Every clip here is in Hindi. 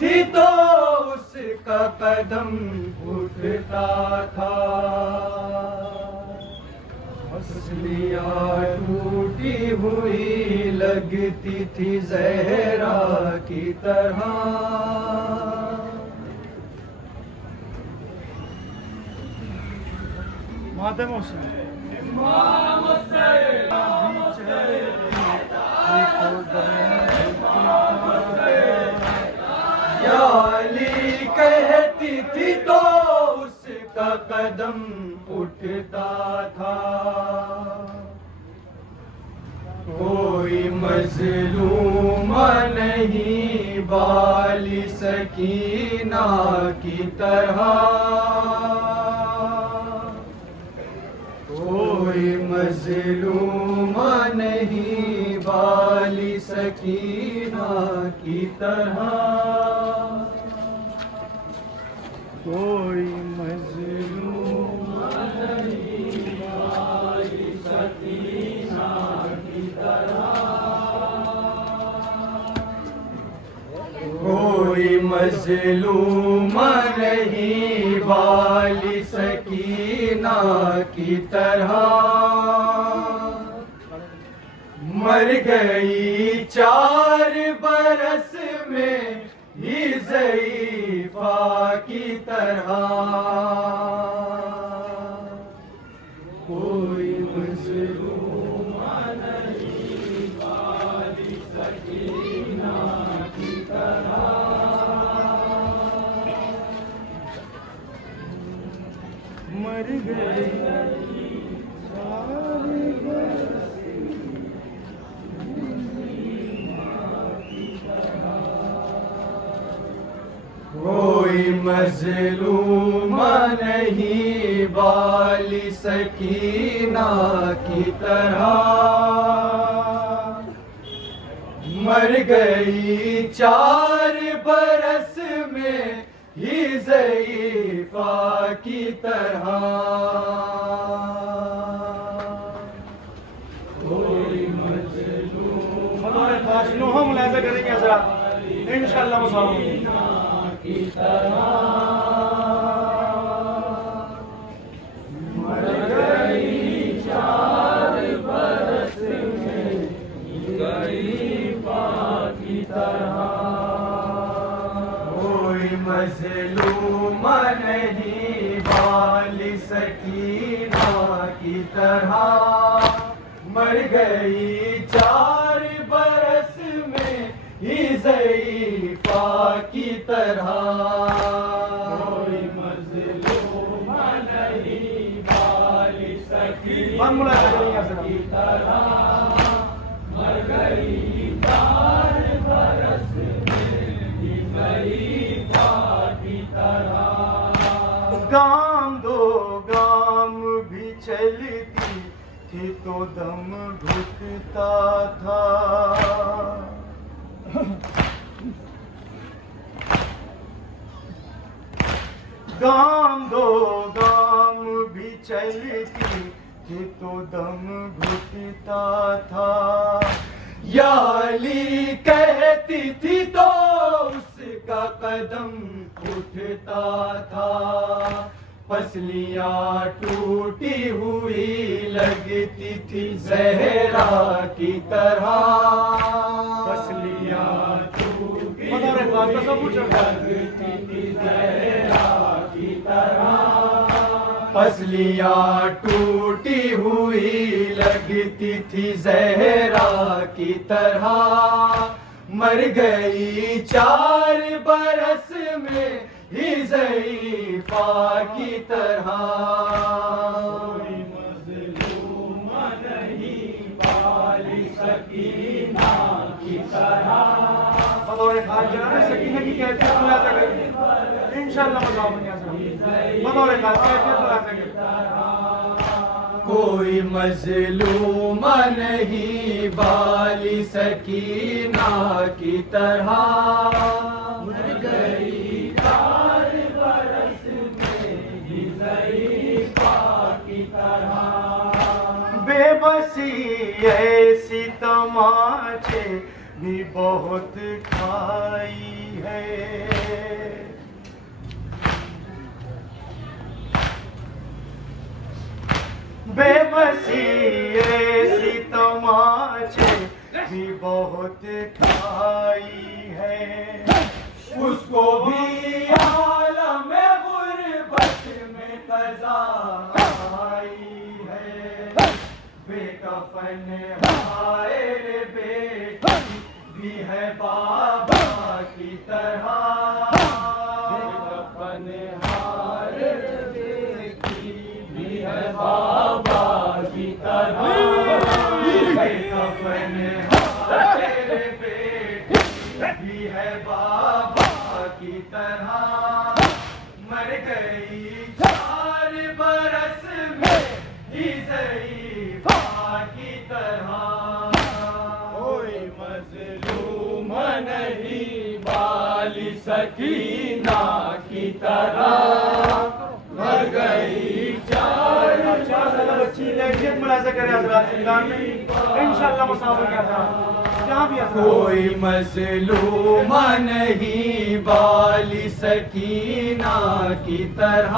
थी तो उसका कदम उठता था। मछलियाँ टूटी हुई लगती थी ज़हरा की तरह। या अली कहती थी तो उसका कदम उठता था। कोई मजलूमा नहीं बाली सकीना की तरह। कोई मजलूमा नहीं बाली सकीना की तरह। कोई मजलूमा नहीं बाली सकीना की तरह। कोई मजलूमा नहीं बाली सकीना की तरह। मर गई 4 बरस में ही ज़ईफ़ा की तरह। कोई मज़लूमा नहीं बाली सकीना की तरह। मर गई 4 बरस कोई मजलूमा नहीं बाली सकीना की तरह। मर गई 4 बरस में ही ज़ईफ़ा की तरह। कोई मजलूमा मुलाज़ा करेंगे इंशाअल्लाह की तरह। मर गई 4 बरस में ज़ईफ़ा की तरह। कोई मज़लूमा नहीं बाली सकीना की तरह। मर गई 4 बरस में ही ज़ईफ़ा की तरह। कोई मज़लूमा नहीं बाली सकीना की तरह। मर गई 4 बरस में ही ज़ईफ़ा की तरह। गाम दो गाम भी चलती थी तो दम घुटता था। गाम दो गाम भी चलती थी तो दम घुटता था। या अली कहती थी तो उसका कदम उठता था। पसलियाँ टूटी हुई लगती थी ज़हरा की तरह। पसलियाँ टूटी लगती थी ज़हरा की तरह। पसलियाँ टूटी हुई लगती थी ज़हरा की तरह। मर गई 4 बरस में ही ज़ईफ़ा की तरह। कोई मज़लूमा नहीं बाली सकीना की तरह। बतौर खास जनाब सकीना की कैफियत खुलासा करेंगे इंशाअल्लाह। बतौर खास कैफियत खुलासा करेंगे। कोई मज़लूमा नहीं बाली सकीना की तरह। मर गई 4 बरस में ही ज़ईफ़ा की तरह। बेबसी ऐसी तमाचे भी बहुत खाई है। बेबसी ऐसी तमाचे भी बहुत खाई है, उसको भी आलम गुर्बत में क़ज़ा आई है। बेकफन हाय रे बेटी भी है बाबा की तरह, बेकफन हाय रे बेटी भी है बाबा की तरह, बेकफन हाय रे बेटी भी है बाबा की तरह। मर गई 4 बरस में ही ज़ईफ़ा की तरह। कोई मज़लूम नहीं बाली सकीना की तरह, मर गई 4 अच्छी लहज़ियत मुलाज़ा करें हज़रात में इंशाअल्लाह मुसाफ़िर क्या था जहाँ भी। कोई मज़लूम नहीं बाली सकीना की तरह,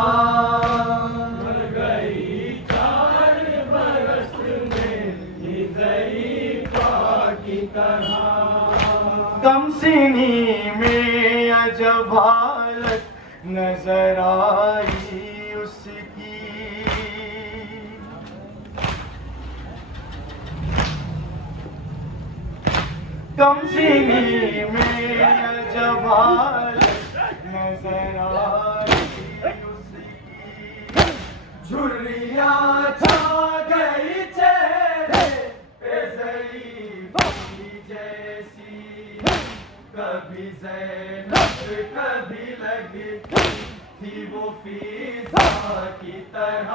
मर गई 4 बरस में ही ज़ईफ़ा की तरह। कम सीनी में अजब हालत नजर आई उसकी, कम सीनी में अजब हालत नजर आई उसकी। झुर्रियाँ छा गई चेहरे पे ज़ईफ़ी जैसी, कभी ज़ैनब कभी लगती थी वो फ़िज़ा की तरह,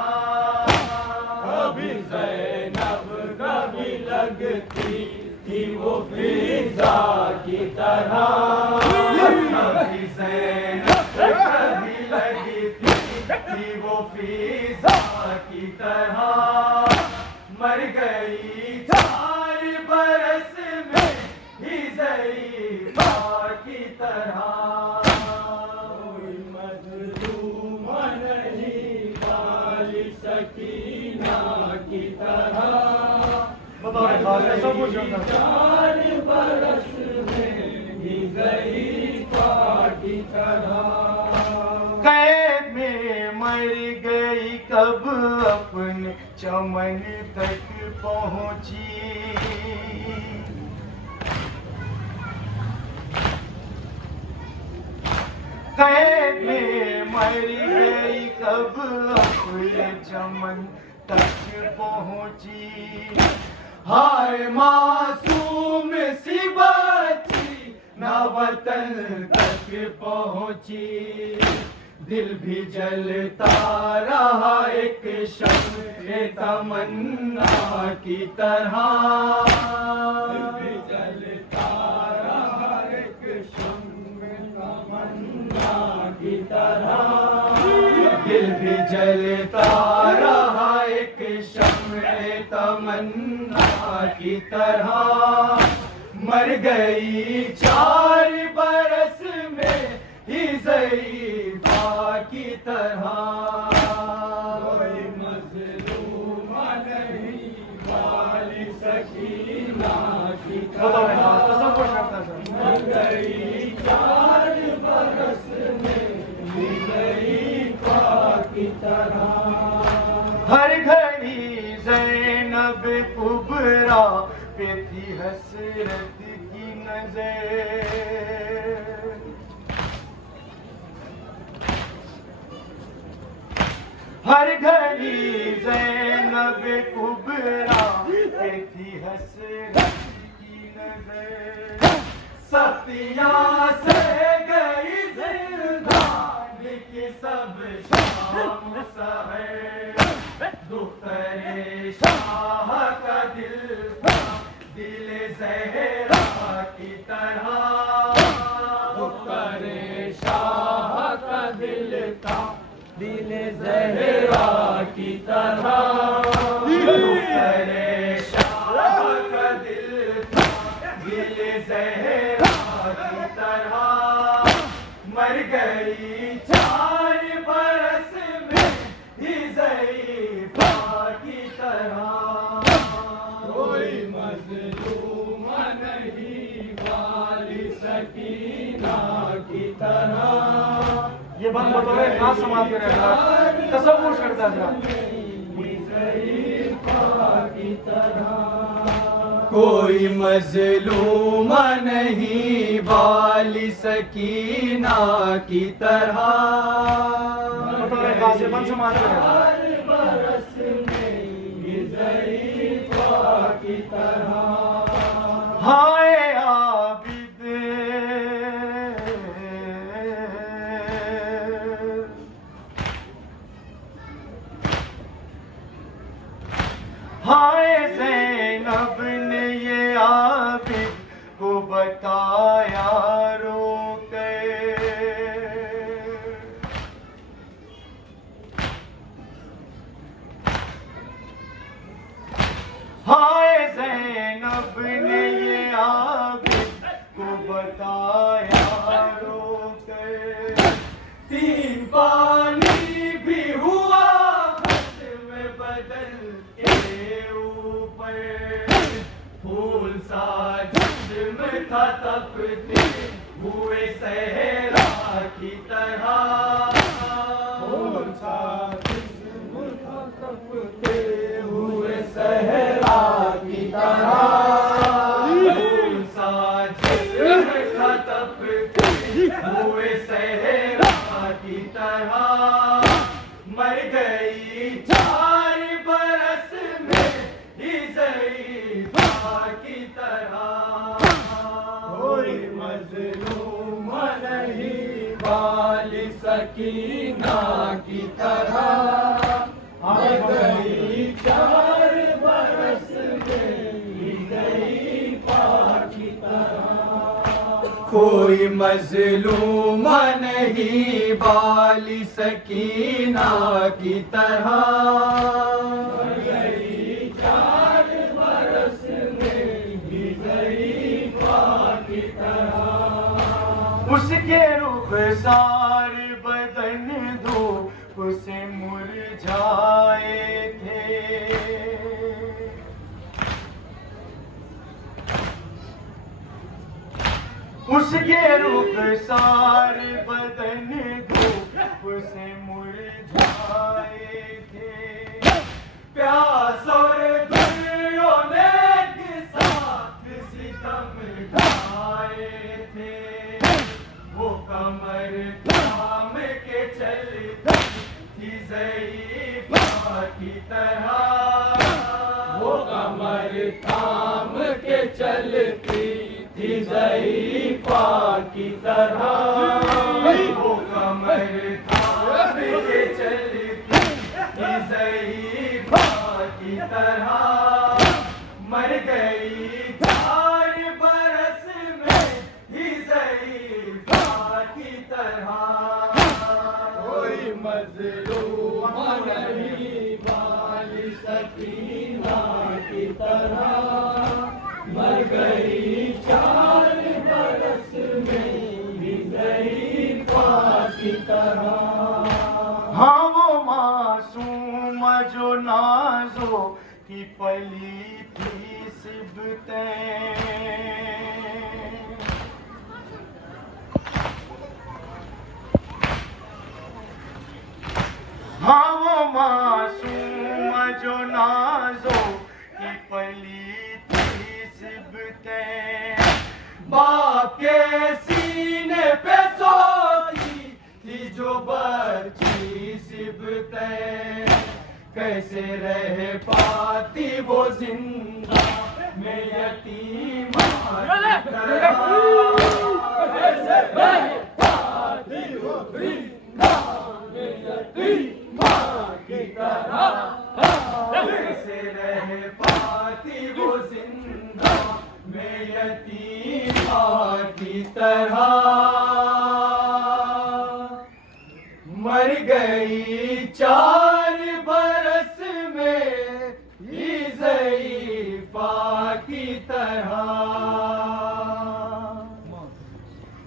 कभी ज़ैनब कभी लगती थी वो फ़िज़ा की तरह, कभी ज़ैनब कभी लगती थी वो फ़िज़ा की तरह। मर गई 4 बरस में ही ज़ईफ़ा की तरह। कोई मज़लूम नहीं बाली सकीना की तरह, 4 बरस में ही ज़ईफ़ा की तरह। कैद में मर गई कब अपने चमन तक पहुँची, कैद में मर गई कब अपने चमन तक पहुँची। हाय मासूम सी बच्ची न वतन तक पहुँची, दिल भी जलता रहा एक शम्ए तमन्ना की तरह, दिल भी जलता रहा एक शम्ए तमन्ना की तरह, दिल भी जलता रहा एक शम्ए तमन्ना की तरह। मर गई 4 बरस में ही ज़ईफ़ा की तरह। कोई मज़लूम नहीं बाली सकीना की तरह, मर गई 4 बरस में ही ज़ईफ़ा की तरह। हर घड़ी ज़ैनब कुबरा पे थी हसरत की नज़र, हर घड़ी ज़ैनब कुबरा पे थी हसरत की नज़र। सख्तियाँ से गई ज़िंदगानी की सब शाम सहर, दुख्तरे शाह का दिल ज़हरा की तरह, दुख्तरे शाह का दिल ज़हरा की तरह, दुख्तरे शाह का दिल ज़हरा की तरह। मर गई 4 बरस में ही ज़ईफ़ा की तरह। कोई मज़लूम नहीं वाली सकीना की तरह। ये बात बतौर खास समाज में रहता तसव्वुर करता था। की तरह कोई मज़लूम नहीं वाली सकीना की तरह। बतौर खास ये बात समाज में रहता। बरस में ज़ईफ़ा की तरह। हाय आबिद हाय ज़ैनब ने ये आबिद को बताया रोकर। हाय ज़ैनब ने ये आबिद को बताया रोकर। 3 पानी भी हुआ में बदल के ऊपर। फूल सा जिस्म था तपते हुए सहरा की तरह। फूल सा जिस्म था तपते हुए सहरा की तरह। फूल सा जिस्म था तपते हुए सहरा की तरह। मर गई 4 बरस में ही ज़ईफ़ा की तरह। कोई मज़लूम नहीं वाली सकीना की तरह। आ गई 4 बरस में ज़ईफ़ा की तरह। कोई मज़लूम नहीं वाली सकीना की तरह। गई 4 बरस में ज़ईफ़ा की तरह। उसके रुख़सार बदन धूप से मुरझाए थे। उसके रुख़सार बदन धूप से मुरझाए थे। प्यास और दुर्यों ने एक साथ सितम ढाए थे। वो कमर थाम के चलती थी ज़ईफ़ा की तरह। वो कमर थाम के चलती थी ज़ईफ़ा की तरह। वो कमर थाम के चलती थी ज़ईफ़ा की तरह। मर गई 4 बरस में ही ज़ईफ़ा की तरह। कोई मज़लूम नहीं वाली सकीना की तरह। मर गई 4 बरस में ज़ईफ़ा की तरह। हाँ वो मासूम जो नाज़ों की पली थी सिबतें। हाँ वो मासूम जो नाज़ों की पली थी सिबतें। बाप के सीने पे सोती थी जो बच्ची सिबतें। कैसे रह पाती वो जिंदा में यतीमा की तरह। कैसे रह पाती वो जिंदा में यतीमा की तरह। कैसे रह पाती वो जिंदा में यतीमा की तरह। मर गई